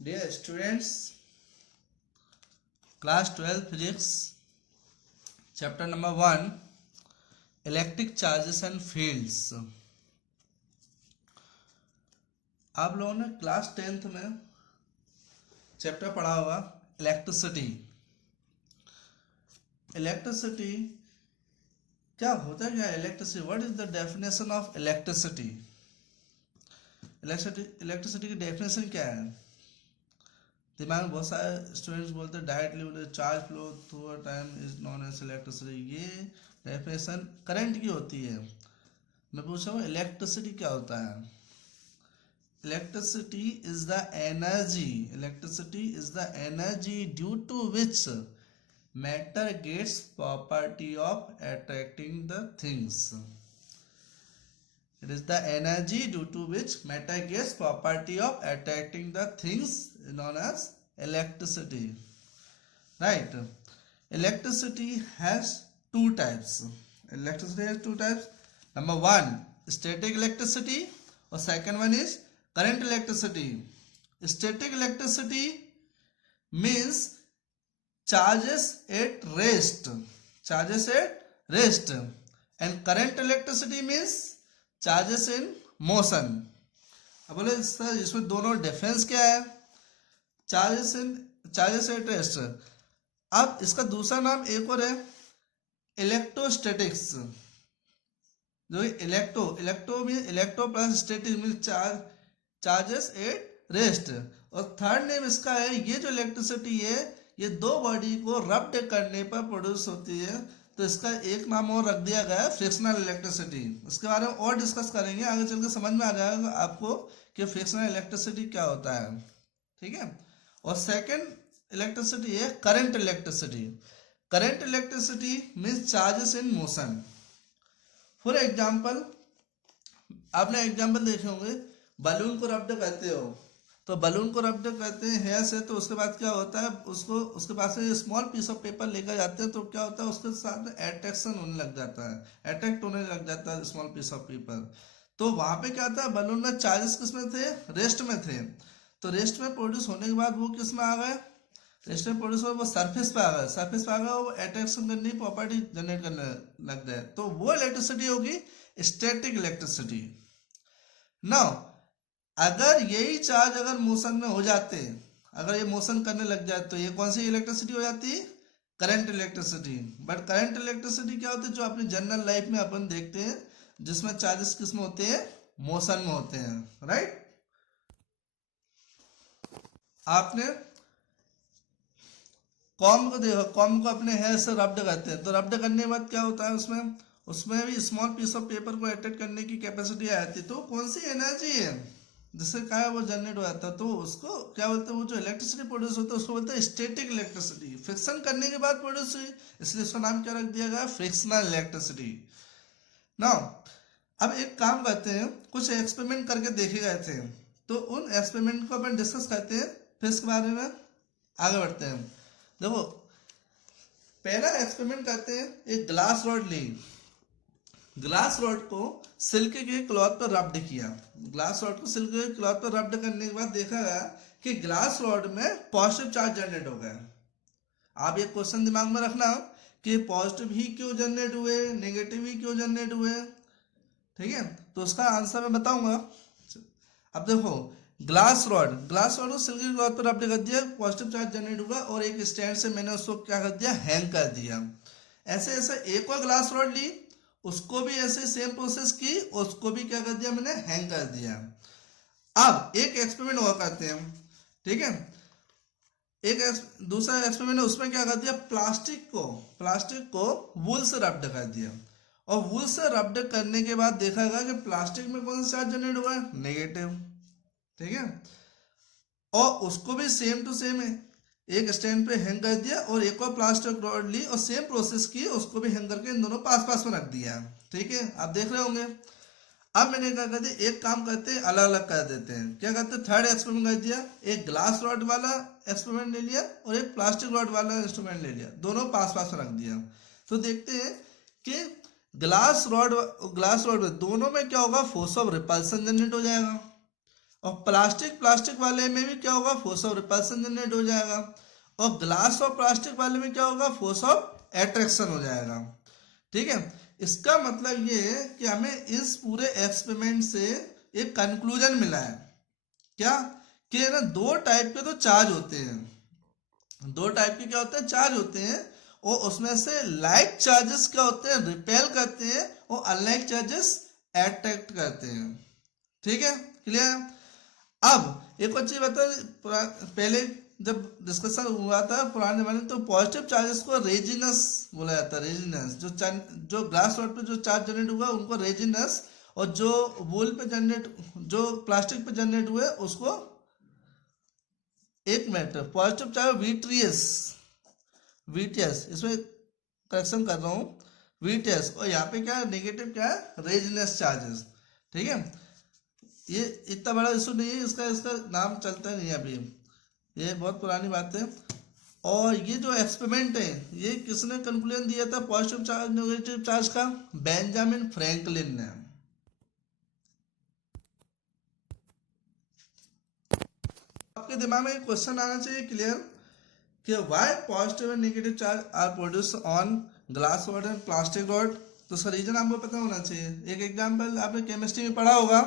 Dear students, class 12 physics, chapter number 1, electric charges and fields. आप लोगों ने class 10th में चैप्टर पढ़ा होगा इलेक्ट्रिसिटी। इलेक्ट्रिसिटी क्या होता है, क्या electricity, what is the definition of electricity? Electricity की डेफिनेशन क्या है? दिमाग में बहुत सारे स्टूडेंट्स बोलते हैं directly charge flow through a time is known as electricity. ये डेफिनेशन करंट की होती है। मैं पूछ रहा हूँ इलेक्ट्रिसिटी क्या होता है? Electricity is the energy due to which matter gets property of attracting the things. It is the energy due to which matter gets property of attracting the things known as electricity. Right? Electricity has two types. Number one, static electricity, or second one is current electricity. Static electricity means charges at rest, and current electricity means charges in motion. अब बोले sir इसमें दोनों difference क्या है? Charges at rest. अब इसका दूसरा नाम एक और है इलेक्ट्रोस्टैटिक्स। जो electro plus static mean charges at rest. और थर्ड नेम इसका है, ये जो इलेक्ट्रिसिटी है ये दो बॉडी को रब्ड करने पर प्रोड्यूस होती है, तो इसका एक नाम और रख दिया गया है फ्रिक्शनल इलेक्ट्रिसिटी। इसके बारे में और डिस्कस करेंगे, आगे चल के समझ में आ जाएगा आपको कि फ्रिक्शनल इलेक्ट्रिसिटी क्या होता है। ठीक है। और सेकंड इलेक्ट्रिसिटी है current electricity. Current electricity means charges in motion. For example, आपने एग्जाम्पल देखे होंगे, बलून को रब्ड करते हो, तो बलून को रब्ड करते हैं हेयर से, तो उसके बाद क्या होता है, उसके पास से स्मॉल पीस ऑफ पेपर लेकर जाते हैं, तो क्या होता है उसके साथ अट्रैक्शन होने लग जाता है, अट्रैक्ट होने लग जाता है स्मॉल पीस ऑफ पेपर। तो वहां पे क्या था, बलून में चार्जेस किस में थे? रेस्ट में थे। तो रेस्ट में प्रोड्यूस होने के बाद वो किस में आ गए? रेस्ट में प्रोड्यूस हो वो सरफेस पे आ गए, वो अट्रैक्शन करने की प्रॉपर्टी जनरेट करने लग गए, तो वो इलेक्ट्रिसिटी होगी स्टैटिक इलेक्ट्रिसिटी। नाउ अगर यही चार्ज अगर मोशन में हो जाते, अगर ये मोशन करने लग जाए, तो ये कौन सी इलेक्ट्रिसिटी हो जाती? Current electricity. But current electricity क्या होती है, जो अपनी जनरल लाइफ में अपन देखते हैं, जिसमें चार्जेस किस में होते हैं? मोशन में होते हैं। राइट? आपने कॉम्ब को देखो, कॉम्ब को अपने हेयर से रब्ड करते हैं, तो रब्ड करने के बाद क्या होता है, उसमें भी स्मॉल पीस ऑफ पेपर को अट्रैक्ट करने की कैपेसिटी आ जाती है। तो कौन सी एनर्जी है जिससे क्या है वो जनरेट हो जाता है, तो उसको क्या बोलते हैं, वो जो इलेक्ट्रिसिटी प्रोड्यूस होता है उसको बोलते हैं स्टैटिक इलेक्ट्रिसिटी। फ्रिक्शन करने के बाद प्रोड्यूस हुई, इसलिए उसका नाम क्या रख दिया गया? Frictional electricity. नाउ अब एक काम करते हैं, कुछ एक्सपेरिमेंट करके देखे गए थे, तो उन एक्सपेरिमेंट को अपन डिस्कस करते हैं, फिर इसके बारे में आगे बढ़ते हैं। देखो पहला एक्सपेरिमेंट करते हैं, एक ग्लास रॉड ली, ग्लास रॉड को सिल्क के क्लॉथ पर रब्ड किया। ग्लास रॉड को सिल्क के क्लॉथ पर रब्ड करने के बाद देखा गया कि ग्लास रॉड में पॉजिटिव चार्ज जनरेट हो गया। आप एक क्वेश्चन दिमाग में रखना कि पॉजिटिव ही क्यों जनरेट हुए, नेगेटिव ही क्यों जनरेट हुए। ठीक है, तो उसका आंसर मैं बताऊंगा। अब देखो ग्लास रॉड को सिल्क के क्लॉथ पर रब्ड कर दिया, पॉजिटिव चार्ज जनरेट हुआ, और एक स्टैंड से मैंने उसको क्या कर दिया? हैंग कर दिया। ऐसे ऐसे एक और ग्लास रॉड ली, उसको भी ऐसे सेम प्रोसेस की, उसको भी क्या कर दिया? मैंने हैंग कर दिया। अब एक एक्सपेरिमेंट और करते हैं। ठीक है, दूसरा एक्सपेरिमेंट है, उसमें क्या कर दिया? प्लास्टिक को वूल से रब्ड कर दिया, और वूल से रब्ड करने के बाद देखा गया कि प्लास्टिक में कौन सा चार्ज जनरेट हुआ? नेगेटिव। ठीक है, और उसको भी सेम टू सेम एक स्टैंड पे हैंग कर दिया, और एक और प्लास्टिक रॉड ली और सेम प्रोसेस की, उसको भी हैंग करके इन दोनों पास पास में रख दिया। ठीक है, आप देख रहे होंगे। अब मैंने क्या कर दिया, एक काम करते हैं, अलग अलग कर देते हैं। क्या करते हैं, थर्ड एक्सपेरिमेंट कर दिया, एक ग्लास रॉड वाला एक्सपेरिमेंट ले लिया और एक प्लास्टिक रॉड वाला इंस्ट्रूमेंट ले लिया, दोनों पास पास में रख दिया। तो देखते हैं कि ग्लास रॉड में दोनों में क्या होगा? फोर्स ऑफ रिपल्सन जनरेट हो जाएगा। और प्लास्टिक प्लास्टिक वाले में भी क्या होगा, फोर्स ऑफ रिपल्सन जनरेट हो जाएगा। और ग्लास और प्लास्टिक वाले में क्या होगा, फोर्स ऑफ अट्रैक्शन हो जाएगा। ठीक है, इसका मतलब ये है कि हमें इस पूरे एक्सपेरिमेंट से एक कंक्लूजन मिला है क्या, कि ना दो टाइप के तो चार्ज होते हैं, दो टाइप के क्या होते हैं, चार्ज होते हैं। और उसमें से लाइक चार्जेस क्या होते हैं, रिपेल करते हैं, और अनलाइक चार्जेस अट्रैक्ट करते हैं। ठीक है, क्लियर। अब एक और चीज बता, पहले जब डिस्कशन हुआ था पुराने जमाने में, तो पॉजिटिव चार्जेस को रेजिनस बोला जाता है। रेजिनस जो ग्लास रॉड पे जो चार्ज जनरेट हुआ उनको रेजिनस, और जो वूल पे जनरेट, जो प्लास्टिक पे जनरेट हुए उसको, एक minute, positive charge VTS, VTS इसमें करेक्शन कर रहा हूँ, वीटीएस। और यहाँ पे क्या है, नेगेटिव क्या है, रेजिनस चार्जेस। ठीक है, ये इतना बड़ा इशू नहीं है, इसका इसका नाम चलता नहीं अभी, ये बहुत पुरानी बात है। और ये जो एक्सपेरिमेंट है ये किसने कंक्लूजन दिया था पॉजिटिव चार्ज नेगेटिव चार्ज का, बेंजामिन फ्रैंकलिन ने। आपके दिमाग में एक क्वेश्चन आना चाहिए क्लियर, कि why positive and negative charge are produce on glass rod and plastic rod. तो उसका रीजन आपको पता होना चाहिए। एक एग्जांपल आपने केमिस्ट्री में पढ़ा होगा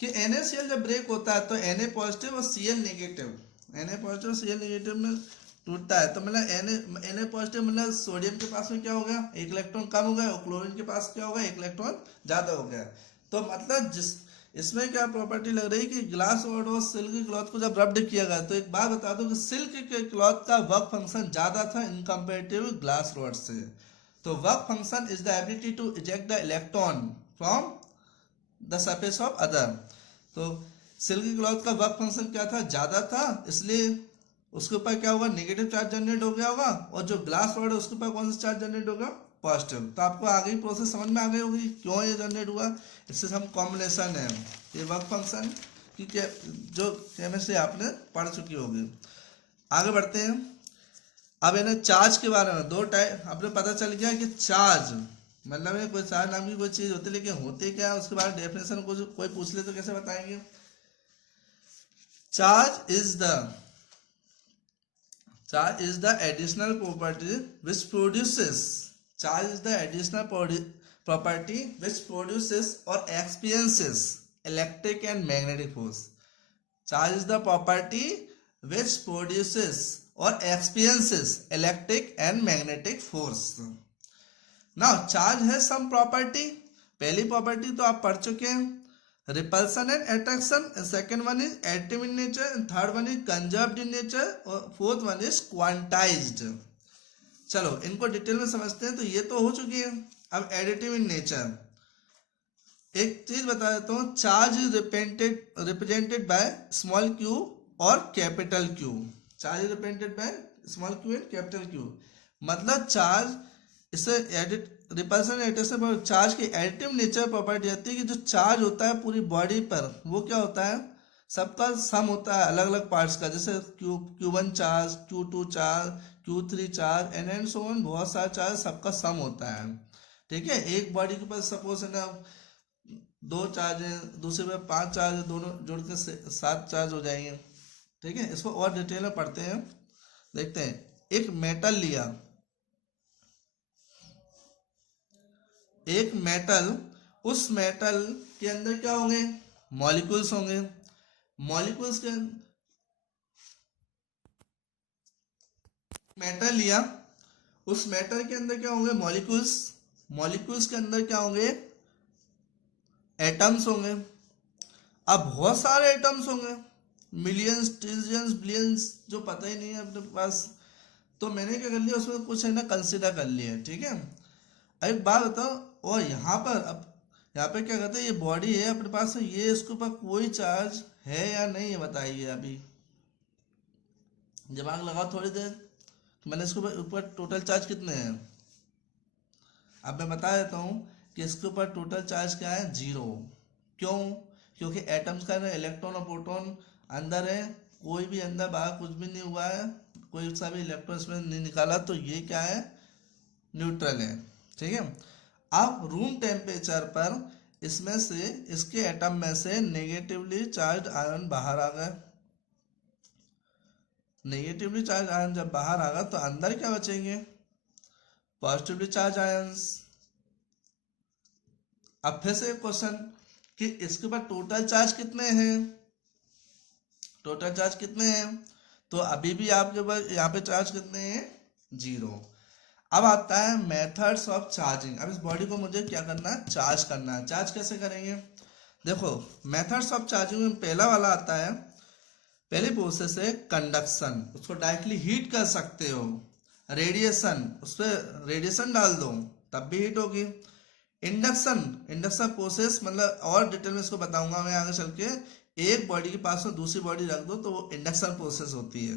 कि NaCl जब ब्रेक होता है तो Na पॉजिटिव और Cl नेगेटिव, Na पॉजिटिव और Cl नेगेटिव में टूटता है। तो मतलब Na पॉजिटिव मतलब सोडियम के पास में क्या हो गया, एक इलेक्ट्रॉन कम हो गया, और क्लोरीन के पास क्या होगा, एक इलेक्ट्रॉन ज्यादा हो गया। तो मतलब जिस इसमें क्या प्रॉपर्टी लग रही है कि ग्लास रॉड और सिल्क के क्लॉथ को जब रब्ड किया गया, तो एक बात बता दो कि सिल्क के क्लॉथ का वर्क फंक्शन ज्यादा था इन कंपेरेटिव ग्लास रॉड से। तो work function is the ability to eject the electron from the surface of other. तो सिल्क के क्लॉथ का वर्क फंक्शन क्या था, ज्यादा था, इसलिए उसके ऊपर क्या होगा, नेगेटिव चार्ज जनरेट हो गया होगा। और जो ग्लास रॉड है उसके ऊपर कौन सा चार्ज जनरेट होगा, पॉजिटिव। तो आपको आगे ही प्रोसेस समझ में आ गई होगी क्यों ये जनरेट हुआ। इससे हम कॉम्बिनेशन है, ये वर्क फंक्शन की क्या जो केमिस्ट्री आपने पढ़ चुकी होगी। आगे बढ़ते हैं। अब है ना चार्ज के बारे में, दो टाइप आपने पता चल गया कि चार्ज मतलब है कोई चार्ज नाम की कोई चीज होती है, लेकिन होते क्या है उसके बाद डेफिनेशन को कोई पूछ ले तो कैसे बताएंगे। Charge is the additional property which produces. Charge is the additional property which produces or experiences electric and magnetic force. Charge is the property which produces or experiences electric and magnetic force. Now, charge has some property. पहली property तो आप पढ़ चुके हैं, repulsion and attraction, and second one is additive in nature, and third one is conserved in nature, और fourth one is quantized। चलो इनको detail में समझते हैं। तो ये तो हो चुकी है। अब एडिटिव इन नेचर, एक चीज बता देता हूँ, charge is represented by small Q और capital Q. Charge is represented by small Q and capital Q. मतलब चार्ज इसे रिपल्सन एट्रैक्शन चार्ज की एडिटिव नेचर प्रॉपर्टी आती है कि जो चार्ज होता है पूरी बॉडी पर वो क्या होता है, सबका सम होता है अलग अलग पार्ट्स का। जैसे Q1 charge, Q2 charge, Q3 charge and so on, बहुत सारे चार्ज सबका सम होता है। ठीक है, एक बॉडी के पास सपोज है ना 2 चार्ज है, दूसरे में 5 चार्ज है, दोनों जोड़ के 7 चार्ज हो जाएंगे। ठीक है, इसको और डिटेल में पढ़ते हैं, देखते हैं। एक मेटल लिया, एक मेटल, उस मेटल के अंदर क्या होंगे, मॉलिक्यूल्स होंगे। मॉलिक्यूल्स के मेटल लिया, उस मेटल के अंदर क्या होंगे, मॉलिक्यूल्स। मॉलिक्यूल्स के अंदर क्या होंगे, एटम्स होंगे। अब बहुत सारे एटम्स होंगे, मिलियंस, ट्रिलियंस, बिलियंस, जो पता ही नहीं है अपने पास। तो मैंने क्या कर लिया, उसमें कुछ है ना कंसिडर कर लिया। ठीक है, एक बात बताओ, और यहाँ पर अब यहाँ पे क्या कहते हैं, ये बॉडी है अपने पास, ये इसके ऊपर कोई चार्ज है या नहीं है, बताइए। अभी दिमाग लगाओ थोड़ी देर, मैंने इसके ऊपर टोटल चार्ज कितने हैं। अब मैं बता देता हूँ कि इसके ऊपर टोटल चार्ज क्या है, 0। क्यों, क्योंकि एटम्स का इलेक्ट्रॉन और प्रोटॉन अंदर है, कोई भी अंदर बाहर कुछ भी नहीं हुआ है, कोई सा भी इलेक्ट्रॉन इसमें नहीं निकाला, तो ये क्या है, न्यूट्रल है। ठीक है, अब रूम टेम्परेचर पर इसमें से इसके एटम में से नेगेटिवली चार्ज आयन बाहर आ गए। नेगेटिवली चार्ज आयन जब बाहर आ गया तो अंदर क्या बचेंगे? Positively charge ions. अब फिर से एक क्वेश्चन कि इसके ऊपर टोटल चार्ज कितने हैं? टोटल चार्ज कितने हैं? तो अभी भी आपके पास यहाँ पे चार्ज कितने हैं? 0। अब आता है मेथड्स ऑफ चार्जिंग। अब इस बॉडी को मुझे क्या करना है? चार्ज करना है। चार्ज कैसे करेंगे? देखो मेथड्स ऑफ चार्जिंग में पहला वाला आता है, पहली प्रोसेस है कंडक्शन, उसको डायरेक्टली हीट कर सकते हो। रेडिएशन, उस पर रेडिएशन डाल दो तब भी हीट होगी। इंडक्शन, इंडक्शन प्रोसेस मतलब और डिटेल में इसको बताऊंगा मैं आगे चल के। एक बॉडी के पास में दूसरी बॉडी रख दो तो वो इंडक्शन प्रोसेस होती है।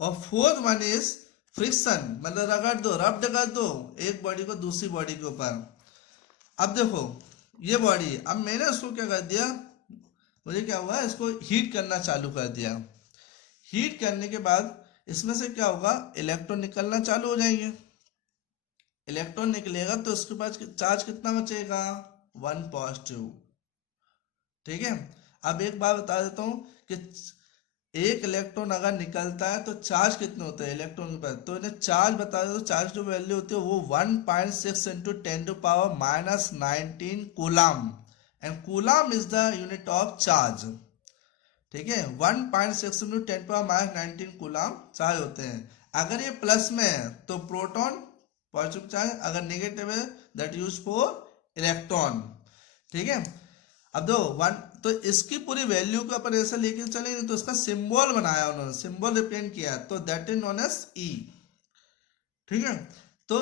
और फोर्थ वन इज फ्रिक्शन, मतलब रगड़ दो, रब्ड कर दो एक बॉडी को दूसरी बॉडी के ऊपर। अब देखो ये बॉडी, अब मैंने उसको क्या कर दिया, मुझे क्या हुआ, इसको हीट करना चालू कर दिया। हीट करने के बाद इसमें से क्या होगा? इलेक्ट्रॉन निकलना चालू हो जाएंगे। इलेक्ट्रॉन निकलेगा तो उसके पास चार्ज कितना बचेगा? 1 पॉजिटिव। ठीक है। अब एक बात बता देता हूं कि एक इलेक्ट्रॉन अगर निकलता है तो चार्ज कितने होते हैं इलेक्ट्रॉन के पास, तो इन्हें चार्ज बता दो। चार्ज जो वैल्यू होती है वो 1.6 into 10⁻⁻19 coulomb, and coulomb is the unit of charge. ठीक है, 1.6 इंटू 10⁻⁻19 कूलम चार्ज होते हैं। अगर ये प्लस में है तो प्रोटॉन पॉजिटिव चार्ज, अगर नेगेटिव है दैट यूज फॉर इलेक्ट्रॉन। ठीक है। अब दो वन, तो इसकी पूरी वैल्यू को अपन ऐसा लेके चलेंगे तो इसका सिंबल बनाया उन्होंने, सिंबल रिप्रेजेंट किया, तो दैट इज नोन एज ई। ठीक है। तो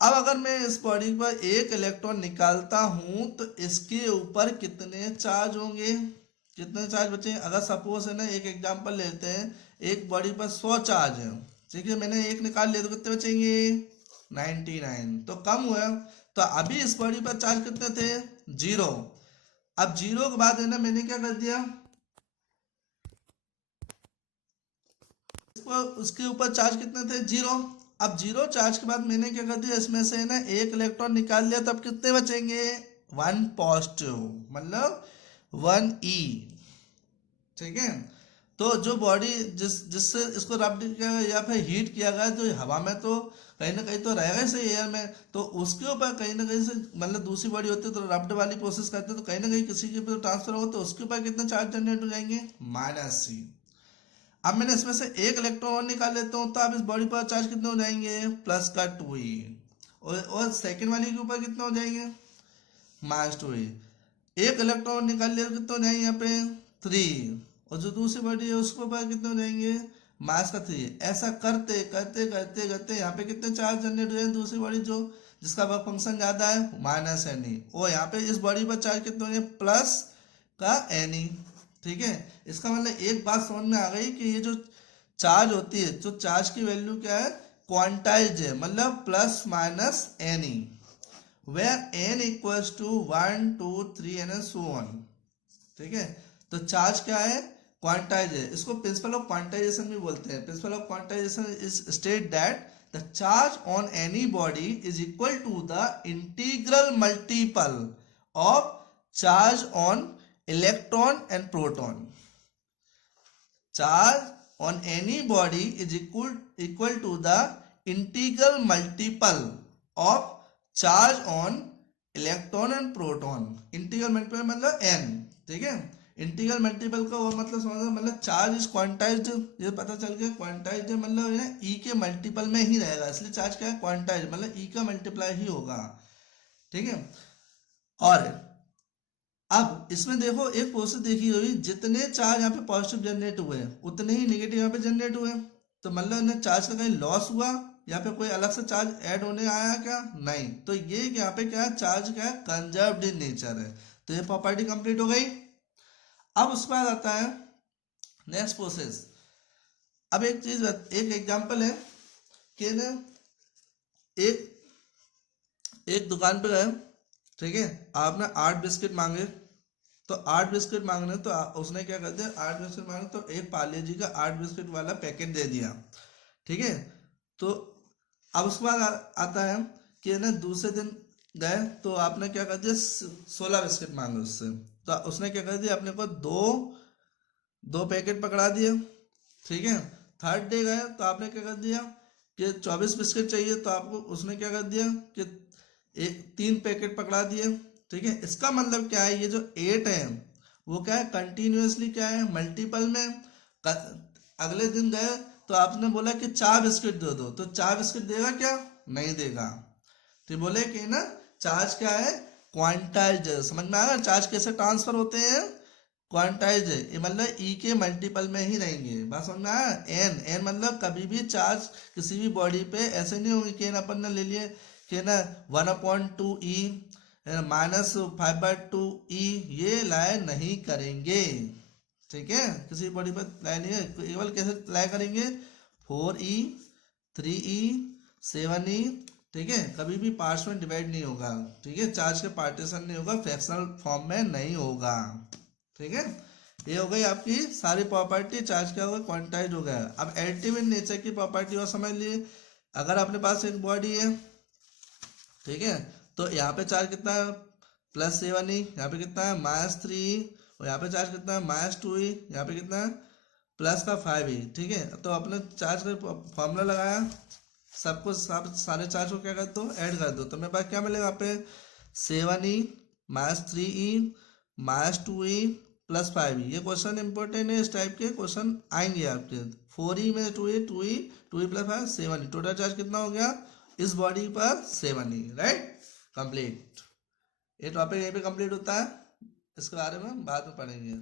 अब अगर मैं इस बॉडी पर एक इलेक्ट्रॉन निकालता हूं तो इसके ऊपर कितने चार्ज होंगे? कितने चार्ज बचे? अगर सपोज है ना, एक एग्जांपल लेते हैं, एक बॉडी पर 100 चार्ज है। ठीक है, मैंने एक निकाल लिया तो कितने बचेंगे? 99, तो कम हुआ। तो अभी इस बॉडी पर चार्ज कितने थे? 0। अब 0 के बाद है ना, मैंने क्या कर दिया, उसके ऊपर चार्ज कितने थे? 0। अब 0 चार्ज के बाद मैंने क्या कर दिया, इसमें से है ना एक इलेक्ट्रॉन निकाल लिया, तब कितने बचेंगे? 1 पॉजिटिव, मतलब 1 ई। ठीक है। तो जो बॉडी जिससे इसको रब किया गया या फिर हीट किया गया, जो हवा में तो कहीं ना कहीं तो रहेगा इसे एयर में, तो उसके ऊपर कहीं ना कहीं से, मतलब दूसरी बॉडी होती है तो रब्ड वाली प्रोसेस करते हैं तो कहीं ना कहीं किसी के ऊपर ट्रांसफर होगा तो उसके ऊपर कितने चार्ज जनरेट हो जाएंगे? -c। अब मैंने इसमें से एक इलेक्ट्रॉन और निकाल लेता हूँ तो अब इस बॉडी पर चार्ज कितने हो जाएंगे? प्लस का 2e। और सेकेंड वाली के ऊपर कितने हो जाएंगे? -2e। एक इलेक्ट्रॉन निकाल लिया तो कितने हो जाएंगे यहाँ पे? 3। और जो दूसरी बॉडी है उसके ऊपर कितने हो जाएंगे? मास का 3। ऐसा करते करते करते करते यहाँ पे कितने चार्ज जनरेट हो जाएंगे? दूसरी बॉडी जो जिसका वर्क फंक्शन ज्यादा है -ne, और यहाँ पे इस बॉडी पर चार्ज कितने होंगे? प्लस का ne। ठीक है। इसका मतलब एक बात समझ में आ गई कि ये जो चार्ज होती है, जो चार्ज की वैल्यू क्या है? क्वांटाइज है, मतलब plus minus ne, where n equals to 1 2 3 and so on। ठीक है। तो चार्ज क्या है? क्वांटाइज है। इसको प्रिंसिपल ऑफ क्वांटाइजेशन भी बोलते हैं। Principle of quantization is state that the charge on any body is equal to the integral multiple of charge on electron and proton. Charge on any body is equal to the integral multiple of charge on electron and proton. Integral multiple मतलब n। ठीक है। Integral multiple का वो मतलब समझो, मतलब charge is quantized, ये पता चल गया क्वांटाइज्ड मतलब e के मल्टीपल में ही रहेगा, इसलिए चार्ज क्या है? क्वांटाइज्ड, मतलब e का मल्टीप्लाई ही होगा। ठीक है। और अब इसमें देखो एक प्रोसेस देखी हुई, जितने चार्ज यहाँ पे पॉजिटिव जनरेट हुए उतने ही नेगेटिव यहाँ पे जनरेट हुए, तो मतलब इन्हें चार्ज का कहीं लॉस हुआ या पे कोई अलग से चार्ज ऐड होने आया क्या? नहीं। तो ये यहाँ पे क्या है? चार्ज क्या है? कंजर्व्ड इन नेचर है। तो ये प्रॉपर्टी कंप्लीट हो गई। अब उसके बाद आता है नेक्स्ट प्रोसेस। अब एक चीज, एक एग्जांपल है कि ना एक दुकान पे गए। ठीक है। आपने 8 बिस्किट मांगे, तो 8 बिस्किट मांगने तो उसने क्या कर दिया, 8 बिस्किट मांगे तो एक पार्ले जी का 8 बिस्किट वाला पैकेट दे दिया। ठीक है। तो अब उसके बाद आता है कि ना दूसरे दिन गए तो आपने क्या कर दिया, 16 बिस्किट मांगे उससे, तो उसने क्या कर दिया, अपने को दो दो पैकेट पकड़ा दिए, ठीक है। थर्ड डे गए तो आपने क्या कर दिया कि 24 बिस्किट चाहिए, तो आपको उसने क्या कर दिया कि तीन पैकेट पकड़ा दिए, ठीक है। इसका मतलब क्या है, ये जो 8 है वो क्या है, कंटिन्यूअसली क्या है, मल्टीपल में। अगले दिन गए तो आपने बोला कि 4 बिस्किट दे दो, तो 4 बिस्किट देगा क्या, नहीं देगा। तो बोले कि ना चार्ज क्या है, क्वांटाइज। समझ में आया चार्ज कैसे ट्रांसफर होते हैं, क्वांटाइज है, ये मतलब ई के मल्टीपल में ही रहेंगे। बात समझ में आया। एन एन मतलब कभी भी चार्ज किसी भी बॉडी पे ऐसे नहीं होंगे कि अपन ने ले लिए कि ना 1/2 ई -5/2 ई, ये लाए नहीं करेंगे, ठीक है। किसी बॉडी पर लाए नहीं है, केवल कैसे लाए करेंगे, 4e 3e 7e, ठीक है। कभी भी पार्ट्स में डिवाइड नहीं होगा, ठीक है। चार्ज के पार्टीशन नहीं होगा, फ्रैक्शनल फॉर्म में नहीं होगा, ठीक है। ये हो गई आपकी सारी प्रॉपर्टी, चार्ज क्या होगा, क्वांटाइज हो गया। अब एडिटिव इन नेचर की प्रॉपर्टी और समझ लिए। अगर अपने पास एक बॉडी है, ठीक है, तो यहाँ पे चार्ज कितना है, +7e, यहाँ पे कितना है, -3e, और यहाँ पे चार्ज कितना है, -2e, यहाँ पे कितना है, +5e, ठीक है। तो अपने चार्ज का फॉर्मूला लगाया, सबको सारे चार्ज को क्या कर दो, ऐड कर दो, तो मेरे पास क्या मिलेगा यहाँ पे, 7e -3e -2e +5e। ये क्वेश्चन इंपॉर्टेंट है, इस टाइप के क्वेश्चन आएंगे आपके। 4e में 2e 2e 2e +5 7e, total charge कितना हो गया इस बॉडी पर, 7e, राइट, कंप्लीट। ये टॉपिक यहीं पे कंप्लीट होता है, इसके बारे में बाद में पढ़ेंगे।